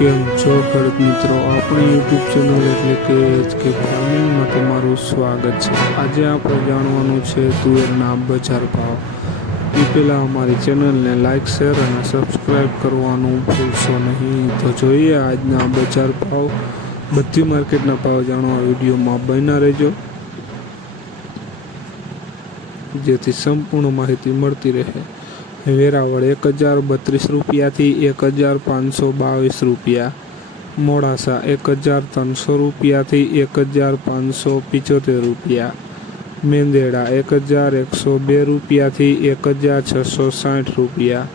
કેમ છો ખેડૂત મિત્રો, આપણી યુટ્યુબ ચેનલ એટલે કે HK ફાર્મિંગમાં તમારું સ્વાગત છે। આજે આપણે જાણવાનું છે તુવેરના બજાર ભાવ। એ પહેલાં અમારી ચેનલને લાઇક, શેર અને સબસ્ક્રાઈબ કરવાનું ભૂલશો નહીં। તો જોઈએ આજના બજાર ભાવ। બધી માર્કેટના ભાવ જાણવા વિડીયોમાં બન્યા રહેજો, જેથી સંપૂર્ણ માહિતી મળતી રહે। વેરાવળ 1032 રૂપિયાથી 1522 રૂપિયા, મોડાસા 1300 રૂપિયાથી 1575 રૂપિયા, મેંદેડા 1102 રૂપિયાથી 1660 રૂપિયા,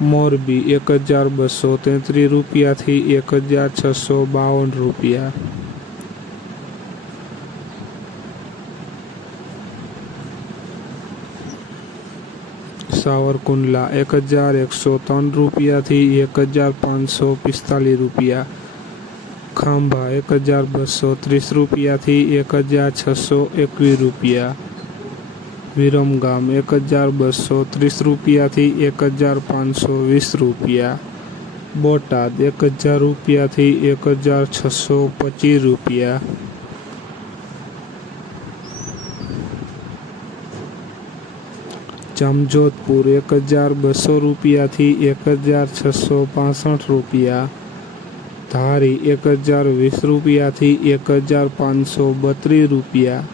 મોરબી 1233 રૂપિયાથી 1652 રૂપિયા, સાવરકુંડલા 1103 રૂપિયાથી 1545 રૂપિયા, ખાંભા 1230 રૂપિયાથી 1621 રૂપિયા, વિરમગામ 1230 રૂપિયાથી 1520 રૂપિયા, બોટાદ 1000 રૂપિયાથી 1625 રૂપિયા, જામજોધપુર 1200 રૂપિયાથી 1665 રૂપિયા, ધારી 1020 રૂપિયાથી 1532 રૂપિયા,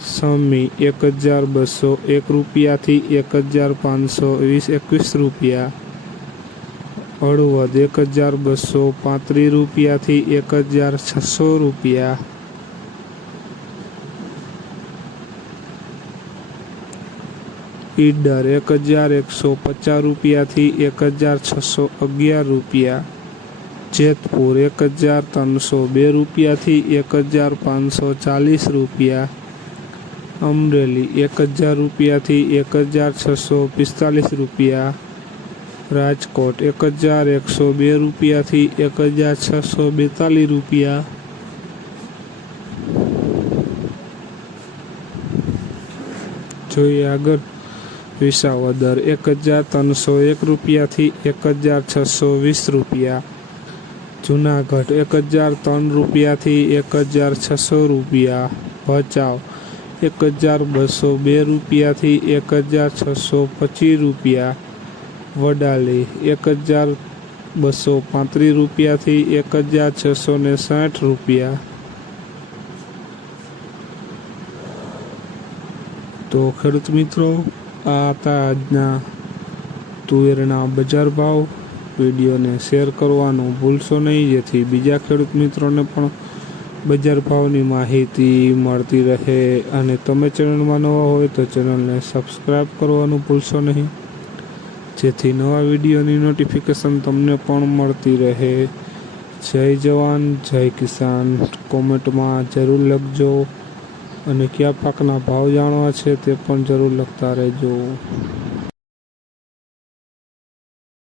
સમી 1201 રૂપિયાથી 1521 રૂપિયા, હળવદ 1235 રૂપિયાથી 1600 રૂપિયા, ઈડર 1150 રૂપિયાથી 1611 રૂપિયા, જેતપુર 1302 રૂપિયાથી 1540 રૂપિયા, અમરેલી 1000 રૂપિયાથી 1645 રૂપિયા, રાજકોટ 1102 રૂપિયાથી 1642 રૂપિયા, જોઈએ આગળ વિસાવદર 1301 રૂપિયાથી 1620 રૂપિયા, જુનાગઢ 1003 રૂપિયાથી 1600 રૂપિયા, ભચાઉ 1202 રૂપિયાથી 1625 રૂપિયા, વડાલી 1235 રૂપિયાથી 1660 રૂપિયા। તો ખેડૂત મિત્રો, આ હતા આજના તુવેરના બજાર ભાવ। વિડીયોને શેર કરવાનું ભૂલશો નહીં, જેથી બીજા ખેડૂત મિત્રોને પણ બજાર ભાવની માહિતી મળતી રહે। અને તમે ચેનલમાં નવા હોય તો ચેનલને સબસ્ક્રાઈબ કરવાનું ભૂલશો નહીં, જેથી નવા વિડીયોની નોટિફિકેશન તમને પણ મળતી રહે। જય જવાન, જય કિસાન। કોમેન્ટમાં જરૂર લખજો અને કયા પાકના ભાવ જાણવા છે તે પણ જરૂર લખતા રહેજો।